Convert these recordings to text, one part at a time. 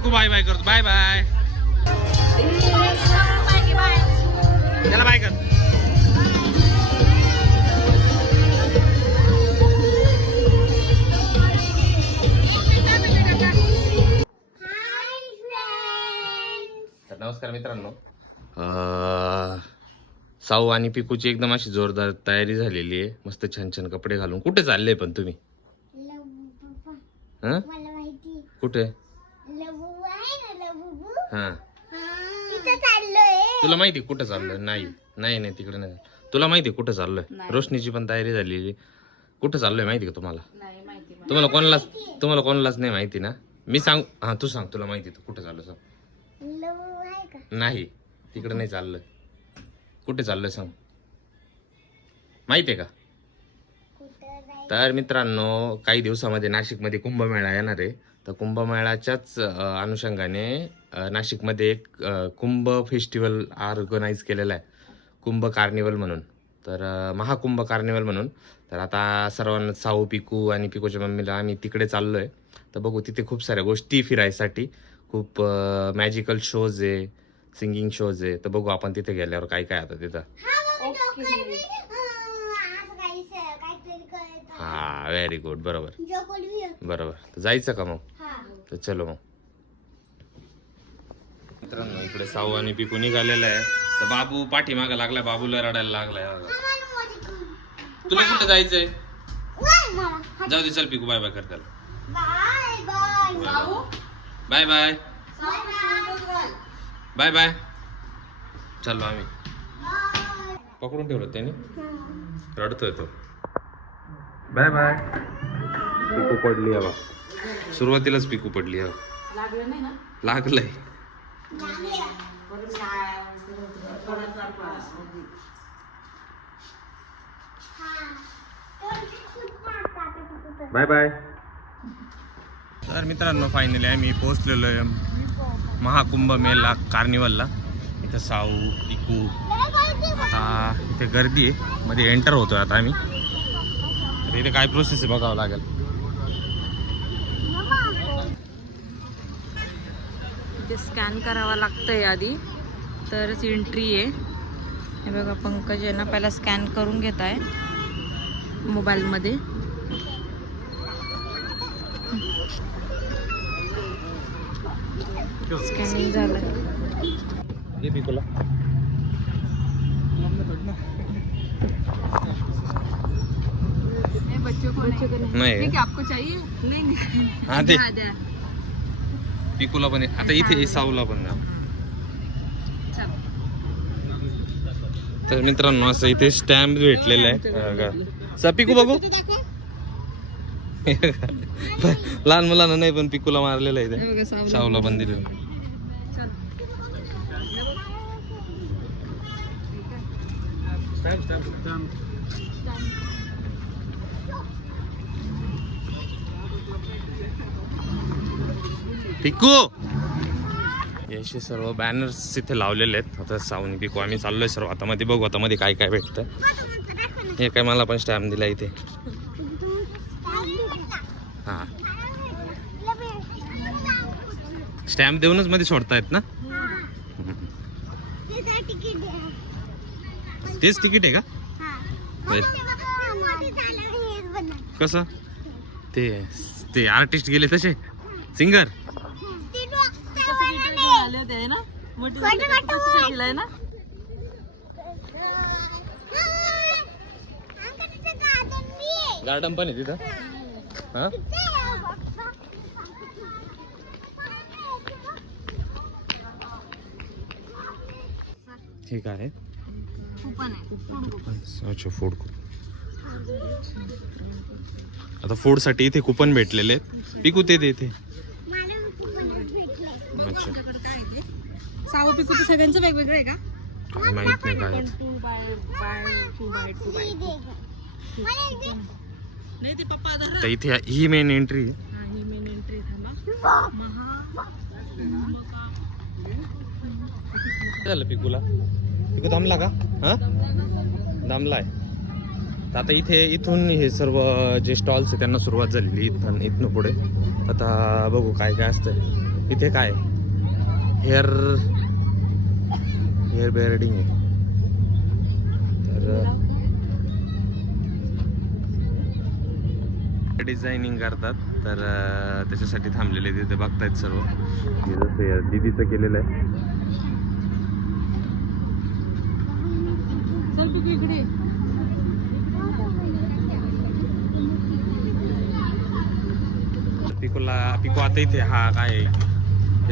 पिकू bye bye करतो. Bye bye. त्याला bye कर. नमस्कार मित्रांनो. साऊ आणि पिकूची एकदम अशी जोरदार तयारी झालेली आहे. मस्त छान छान कपडे घालून. कुठे चालले पण तुम्ही? कुठे? हा तुला माहिती कुठं चाललोय? नाही नाही नाही तिकडे नाही. तुला माहिती कुठं चाललोय? रोशनीची पण तयारी झालेली. कुठं चाललोय माहिती का तुम्हाला? तुम्हाला कोणालाच नाही माहिती ना? मी सांग. हा तू सांग. तुला माहिती तू कुठं चाललो? सांग. नाही तिकडे नाही चाललोय. कुठे चाललोय सांग. माहितीये का? तर मित्रांनो काही दिवसामध्ये नाशिकमध्ये कुंभमेळा येणार आहे. तर कुंभमेळ्याच्याच अनुषंगाने नाशिकमध्ये एक कुंभ फेस्टिवल ऑर्गनाईज केलेला आहे. कुंभ कार्निवल म्हणून. तर महाकुंभ कार्निवल म्हणून. तर आता सर्वांना साऊ पिकू आणि पिकूच्या मम्मीला आम्ही तिकडे चाललोय. तर बघू तिथे खूप साऱ्या गोष्टी फिरायसाठी. खूप मॅजिकल शोज आहे. सिंगिंग शोज आहे. तर बघू आपण तिथे गेल्यावर काय काय आता तिथं. हा व्हेरी गुड. बरोबर बरोबर. तर जायचं का मग? तर चलो मग. मित्रांनो इकडे साऊ आणि पिकू निघालेला आहे. तर बाबू पाठीमागा लागलाय. बाबूला रडायला लागलाय. तुला कुठे जायचंय? जाऊ दे चल पिकू बाय बाय कर त्याला. Bye bye bye bye. चलो आम्ही पकडून ठेवलं त्याने. रडतोय तो. Bye bye. पिकू पडली हवा. सुरुवातीलाच पिकू पडली हवा. लागलंय. Bye bye. तर मित्रांनो फायनली आम्ही पोहोचलेलो आहे महाकुंभ मेला कार्निवलला. इथं साऊ पिकू. आता इथे गर्दी आहे. मध्ये एंटर होतोय आता आम्ही. तर इथे काय प्रोसेस आहे बघावं लागेल. इथे स्कॅन करावा लागतंय आधी तरच एंट्री आहे. हे बघा पंकज यांना पहिला स्कॅन करून घेत आहे मोबाईलमध्ये. स्कॅनिंग झालं. ये पिकूला. नाही आपको चाहिए? नहीं. हा ते पिकूला पण आता इथे साऊला पण ना. तर मित्रांनो असं इथे स्टॅम्प भेटलेला आहे. पिकू बघू. लहान मुलांना नाही पण पिकूला मारलेलं आहे. साऊला पण दिलेलं. पिकू याचे सर्व बॅनर्स इथे लावलेले आहेत. आता साऊनी पिकू आम्ही चाललोय सर्व. आता मध्ये बघू आता मध्ये काय काय भेटतं. हे काय मला पण स्टॅम्प दिला इथे. हा स्टॅम्प देऊनच मध्ये सोडतायत ना. तेच तिकीट आहे का? कसं ते आर्टिस्ट गेले तसे सिंगर. गार्डन पण आहे तिथं. हा ठीक आहे. अच्छा फूड. आता फूड साठी इथे कुपन भेटलेले आहेत. पिकू ते इथे. अच्छा सावं पिकू तर सगळ्यांचं वेगवेगळं आहे का? काय माहित नाही काय. तर इथे ही मेन एंट्री. झालं पिकूला. पिकू थांबला का? हा थांबलाय. आता इथे इथून हे सर्व जे स्टॉल्स आहे त्यांना सुरुवात झालेली. इथून पुढे आता बघू काय काय असतंय. इथे काय हेअर बेअर्डिंग आहे. तर डिझायनिंग करतात, तर त्याच्यासाठी थांबलेले तिथे बघतायत सर्व. हे जसं दीदीचं केलेलं आहे. पिको आता इथे हा काय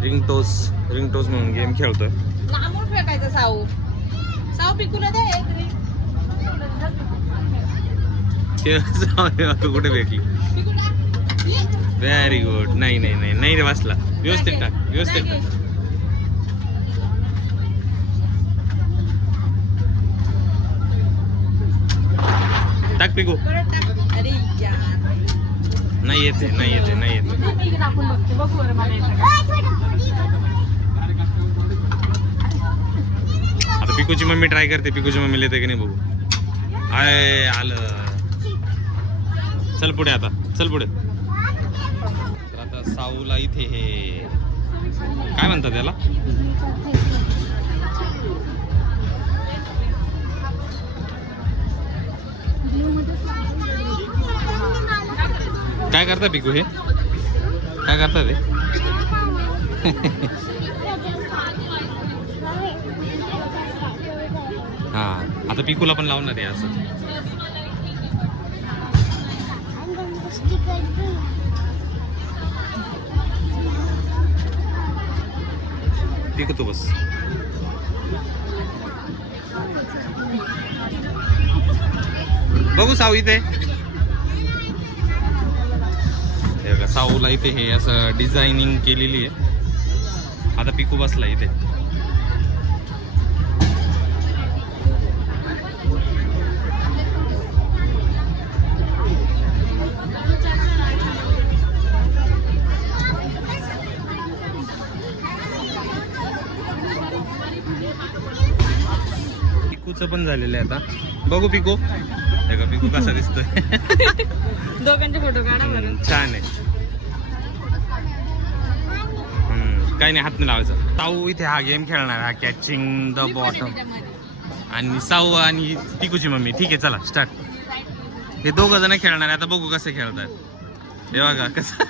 रिंग टोस म्हणून गेम खेळतोय. लांबून फेकायचं साऊ पिकूला दे. कुठे भेटली? Very good. नाही नाही नाही नाही रे, वाचला. व्यवस्थित टाक, व्यवस्थित टाक. टाक पिकू. अरे यार, नाही येते, नाही येते, नाही येते. आता पिकूची मम्मी ट्राय करते. पिकूची मम्मी येते की नाही बघू. आय आलं. चल पुढे, आता चल पुढे. तर आता साऊला इथे हे काय म्हणतात त्याला, काय करता पिकू? हे काय करता ते? हा, आता पिकूला पण लावणार आहे असं. पिकू तू बस. बघू साऊ इथे. साऊला इथे हे असं डिझायनिंग केलेली आहे. आता पिकू बसला इथे. पिकूचं पण झालेलं आहे आता. बघू पिकू. पिकू कसा दिसतोय. दोघांचे फोटो काढा बरं. छान आहे. काही नाही, हात नाही लावायचं. साऊ इथे हा गेम खेळणार, हा कॅचिंग द बॉटम. आणि साऊ आणि पिकूची मम्मी. ठीक आहे, चला स्टार्ट. हे दोघं जण खेळणार आहे. आता बघू कसे खेळतात. हे बघा कसं.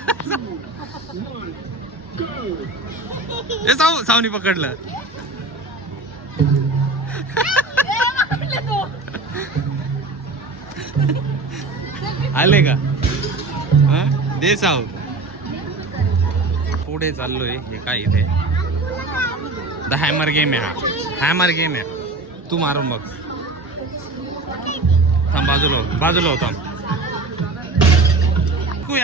हे साऊनी पकडलं. आले का? दे साऊ. पुढे चाललोय. हे काय इथे द हॅमर गेम आहे. हा हॅमर गेम आहे. तू मारून बघ. थांब, बाजूला होता.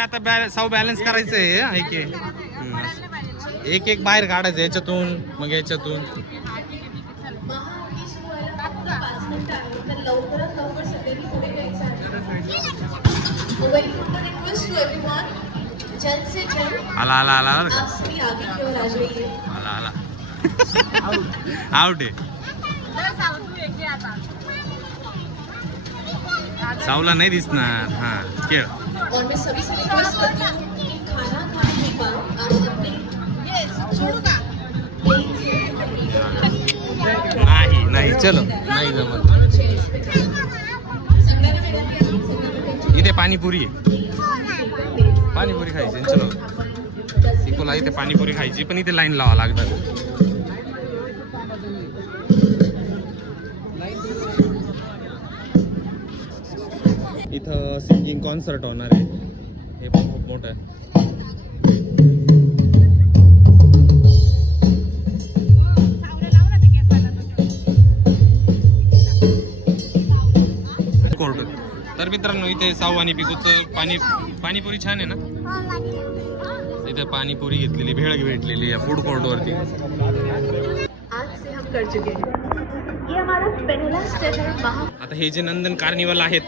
आता साऊ बॅलन्स करायचं आहे. एक बाहेर काढायचं याच्यातून, मग याच्यातून. आला आला आला आला आला. आउट आहे. साऊला नाही दिसणार. हा खेळ. नाही नाही, चलो नाही जमत. इथे पाणीपुरी आहे. पाणीपुरी खायची. चलो पिकूला इथे पाणीपुरी खायची, पण इथे लाईन लावा लागणार. इथं सिंगिंग कॉन्सर्ट होणार आहे. हे पण खूप मोठं आहे. कोर्ट. तर मित्रांनो, इथे साऊ आणि पिकूचं पाणीपुरी छान आहे ना. इथे पाणीपुरी घेतलेली, भेळ भेटलेली या फूड कोर्ट वरती. आता हे जे नंदन कार्निवल आहेत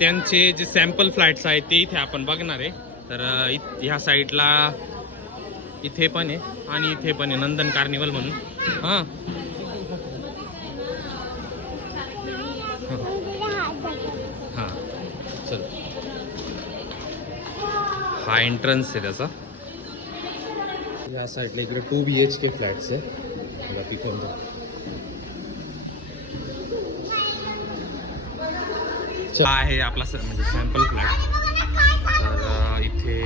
त्यांचे जे सॅम्पल फ्लाइट्स आहेत ते इथे आपण बघणार आहे. तर ह्या साईडला इथे पण आहे आणि इथे पण आहे नंदन कार्निवल म्हणून. हां, हां चल. हा एंट्रन्स आहे त्याचा. या साईडला इकडे 2 BHK फ्लॅट्स आहे. मला तिथून आहे आपला म्हणजे सॅम्पल फ्लॅट. तर इथे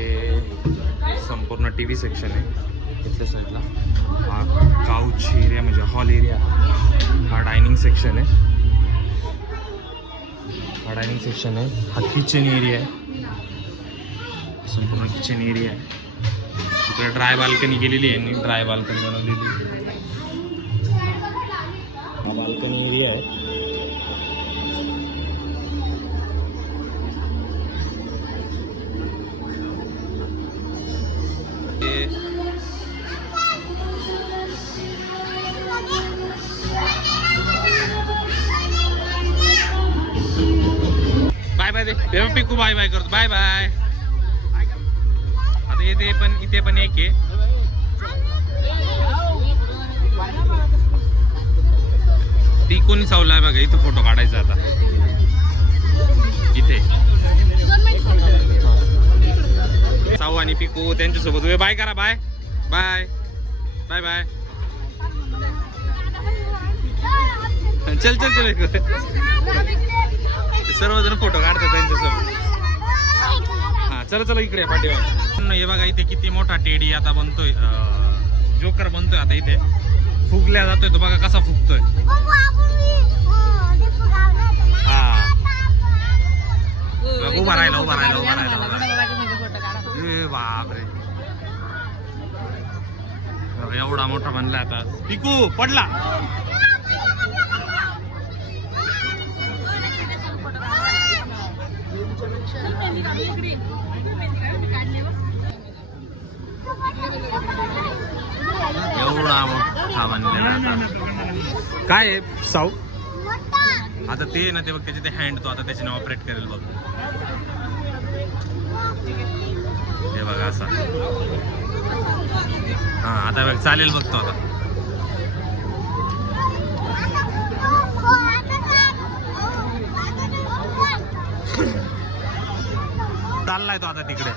संपूर्ण TV सेक्शन आहे. इथल्या साईडला हा काउच एरिया म्हणजे हॉल एरिया. हा डायनिंग सेक्शन आहे. हा डायनिंग सेक्शन आहे. हा किचन एरिया आहे. संपूर्ण किचन एरिया आहे. इकडे ड्राय बाल्कनी गेलेली आहे. ड्राय बाल्कनी बनवलेली. हा बाल्कनी एरिया आहे. बाय बाय दे पिकू बाय बाय करतो. Bye bye. आता इथे पण एक आहे. पिकूनी सावलाय बघा. इथं फोटो काढायचा आता. इथे साऊ आणि पिकू त्यांच्यासोबत बाय करा. Bye bye bye bye. चल चल चल. सर्वजण फोटो काढतात त्यांच्यासोबत. हा चला चला इकडे पाठीवर. हे बघा इथे किती मोठा टेडी आता बनतोय. जोकर बनतोय आता. इथे फुगल्या जातोय. तो बघा कसा फुगतोय. हा उभा राहिला. बापरे एवढा मोठा बनला आता. पिकू पडला. एवढा मोठा बनलेला आता. काय आहे साऊ आता ते ना ते बघ त्याचे ते हँड तो आता त्याच्याने ऑपरेट करेल बघ. हे बघा असा. हा आता बघ चालेल बघतो आता. चाललाय तो आता तिकडे.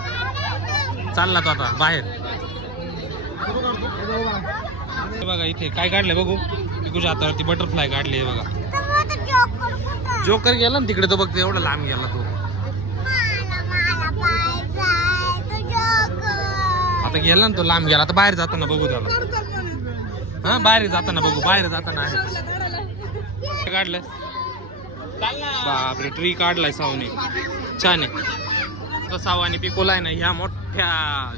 चालला तो आता बाहेर. बघा इथे काय काढलंय बघू. पिकूच्या हातावरती बटरफ्लाय काढली आहे बघा. जोकर गेला ना तिकडे. तो बघ एवढा लांब गेला तो. आता गेला ना तो लांब गेला. आता बाहेर जाताना बघू त्याला. हा बाहेर जाताना बघू. बाहेर जाताना आहे. काढलं बापरे. ट्री काढलाय सावने. छान आहे. तो साव आणि पिकोला आहे ना ह्या मोठ्या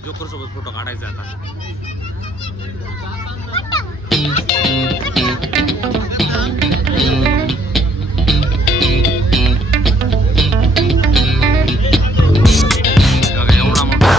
जोकर सोबत फोटो काढायचा आता. एवढा मोठा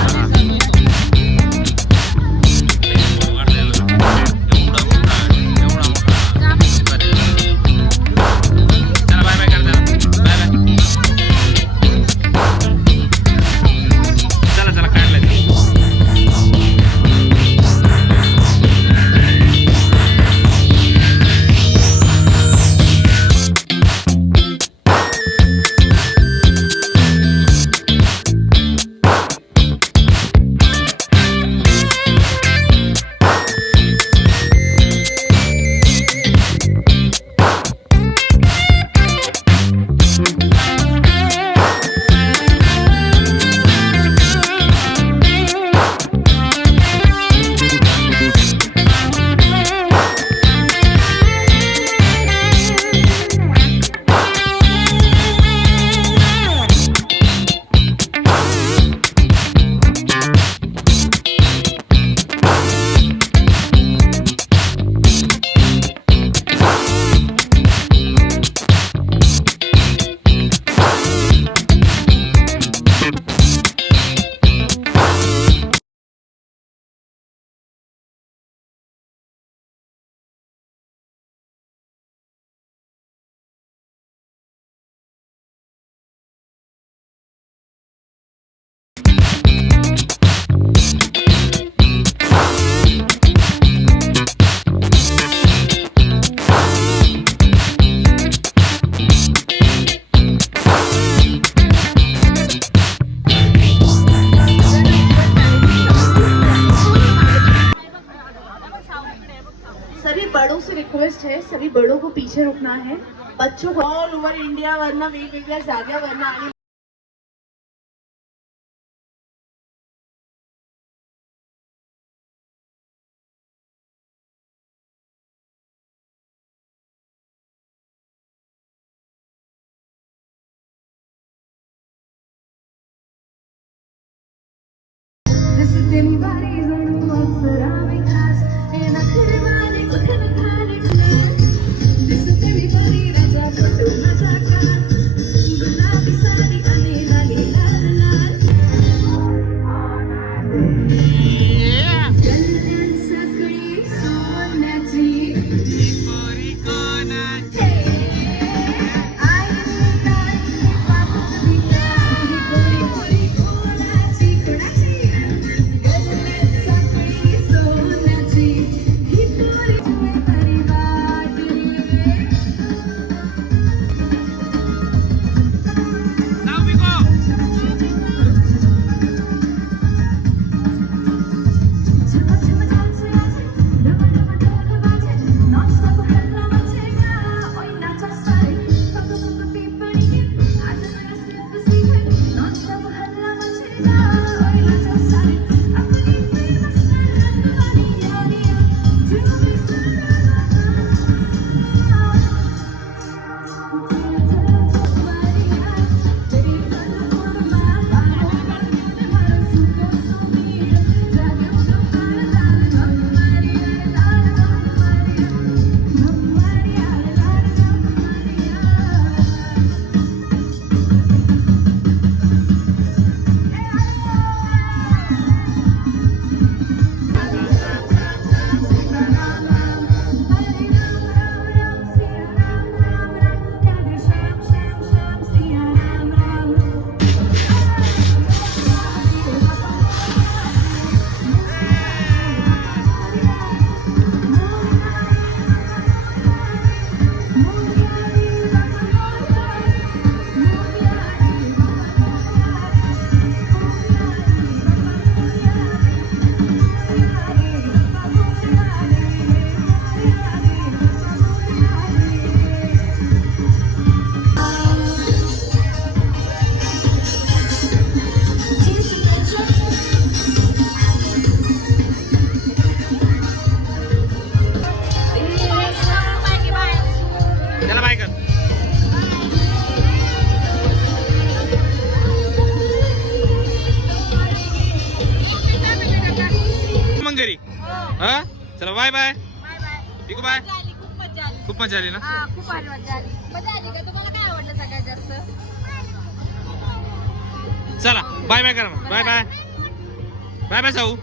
सभी बड़ों से रिक्वेस्ट है, सभी बड़ों को पीछे रुकना है, बच्चों को ऑल ओव्हर इंडिया वरना वेगवेगळ्या जागेवरनं आणि त्याला बाय कर. मग घरी हा चला बाय बाय. ठीक बाय. खूप मजा आली ना. खूप भारी मजा आली. मजा आली का? तुम्हाला काय आवडलं सगळ्यात जास्त? चला बाय बाय करा. Bye bye. बाय बाय जाऊ.